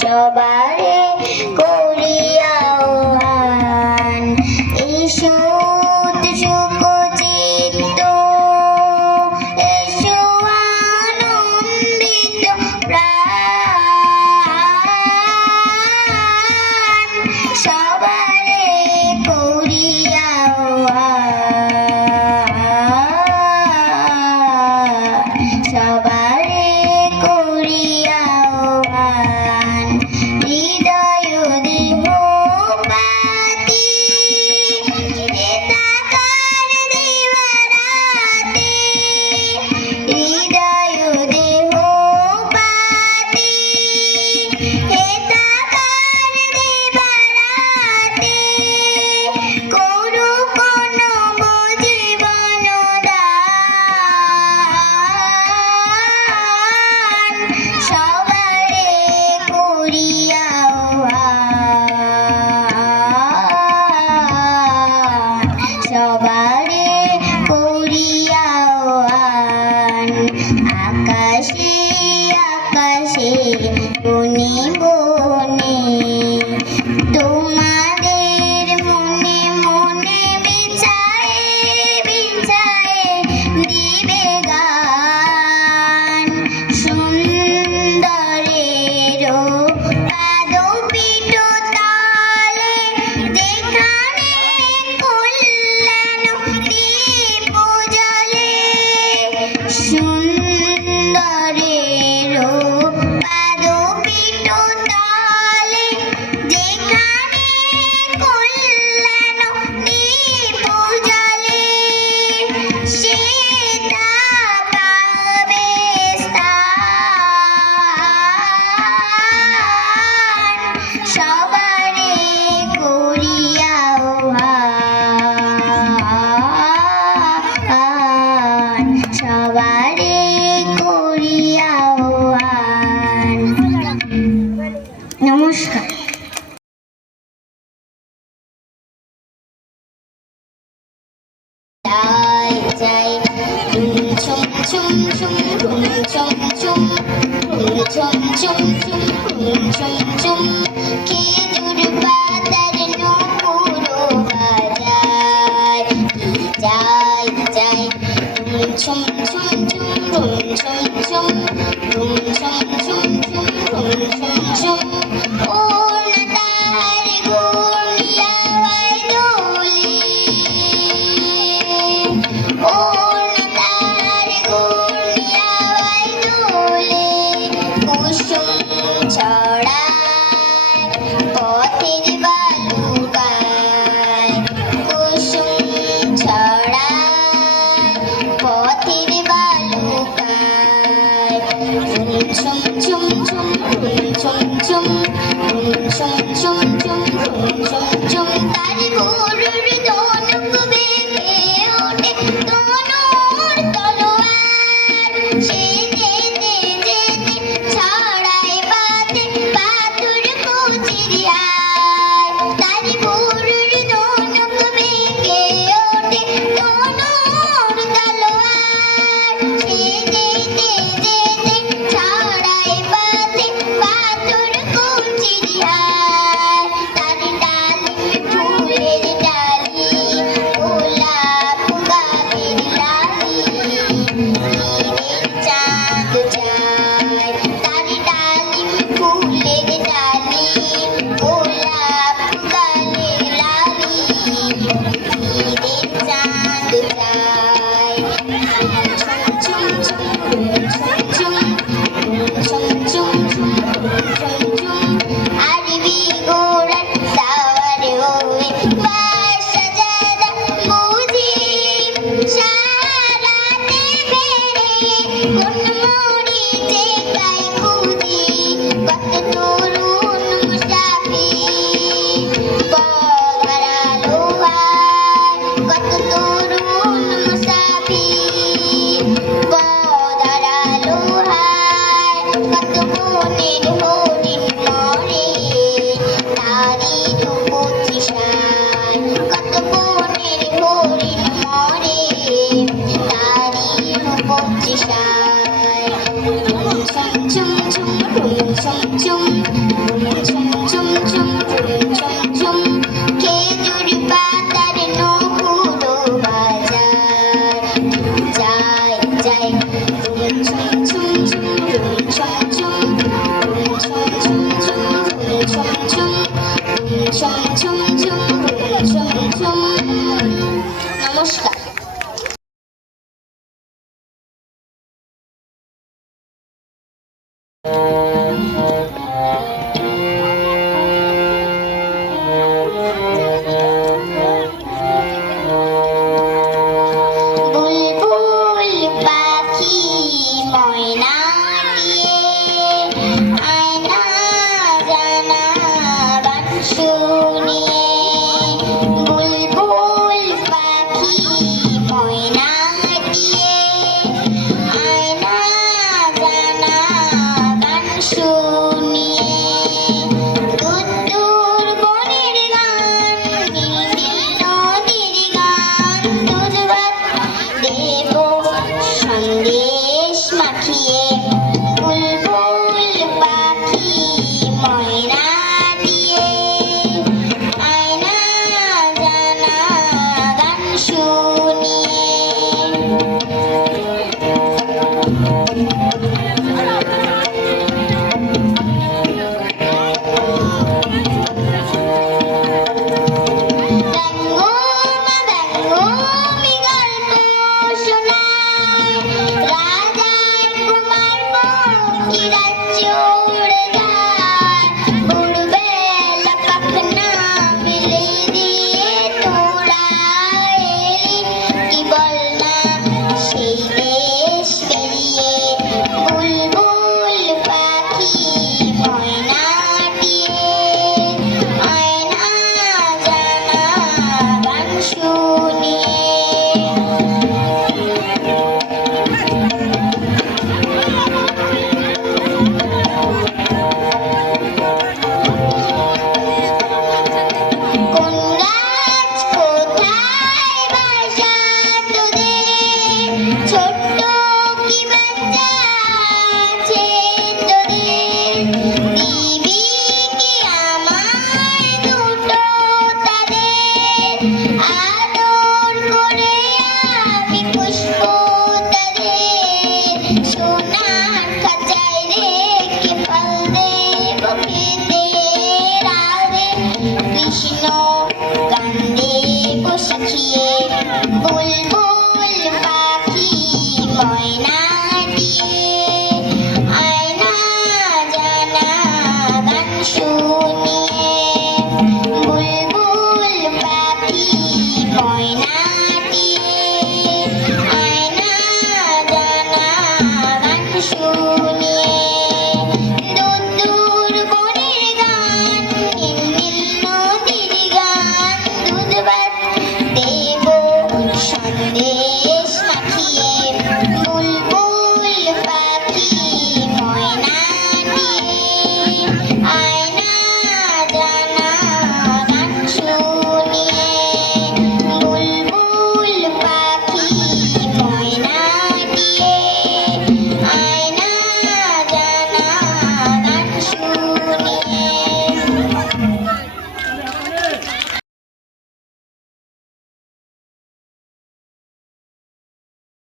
সবারে করিয়া আহ্বান এসো সুখচিত্ত এসো আনন্দিত প্রাণ সবারে করিয়া আহ্বান সবারে করিয়া আহ্বান হৃদয় দেহ পাতি হেতাকার দেবারাতে হৃদয় দেহ পাতি হেতাকার দেবারাতে করু কোন জীবন দান সবারে করিয়া আহ্বান সবারে করিয়া আহ্বান আকাশে আকাশে বনে বনে তোমাদের মনে মনে বিছায়ে বিছায়ে দিবে গান সুন্দরেরও পাদপীঠ তলে যেখানে কল্যাণ দীপ জ্বলে সুন্দরেরও পাদপীঠ তলে যেখানে কল্যাণ দীপ জ্বলে সেটা পাবে স্থান সবারে করিয়া আহ্বান সবারে করিয়া আহ্বান নমস্কার। যাই যাই ছুম ছুম ছুম ছুম ছুম ছুম ছুম ছুম ছুম ছুম ছুম খেজুর পাতার নূপুর বাজায় যাই যাই ছুম ছুম ছুম ছুম ছুম ছুম ছুম ছুম ছুম ছুম ছুম ওর তার গুড়িয়া দোলি ওর তার গুড়িয়া দোলে কুসুম ছড়ায় পথের বালুকায় কুসুম ছড়ায় পথের বালুকায় ছুম ছুম ছুম ছুম ছুম ছুম ছুম ছুম ছুম ছুম তার গরুর ধনুক বেঁকে ওঠে তনুর তলোয়ার সে যেতে যেতে ছড়ায় বাঁধে বাদুর কুচির হার তার গরুর ধনুক বেঁকে ওঠে তনুর তলোয়ার সে যেতে যেতে ছড়ায় বাঁধে বাদুর কুচির হার তার ডালিম ফুলের ডালি গোলাপ গাবের লালি তীরের চাঁদ যায় তার ডালিম ফুলের ডালি গোলাপ গালের লালি তীরের চাঁদ যায় ছুম ছুম ছুম ছুম ছুম ছুম ছুম আরবি ঘোড়ার সাওয়ার হয়ে বাদশা জাদা বুঝি সারাতে ফেরে কোন মরিচে গাই খুঁজি কত তরুণ মুসাফির পথ হারালো হায় কত তরুণ মুসাফির পথ হারালো হায় কত বনের হরিণ মরে তারি রূপতৃষায় কত বনের হরিণ মরে তারি রূপতৃষায় ছুম ছুম ছুম ছুম ছুম বুম ছুম ছুম ছুম ঝুম ছুম ছুম খেজুর পাতার নকুল বাজায় যায় যায়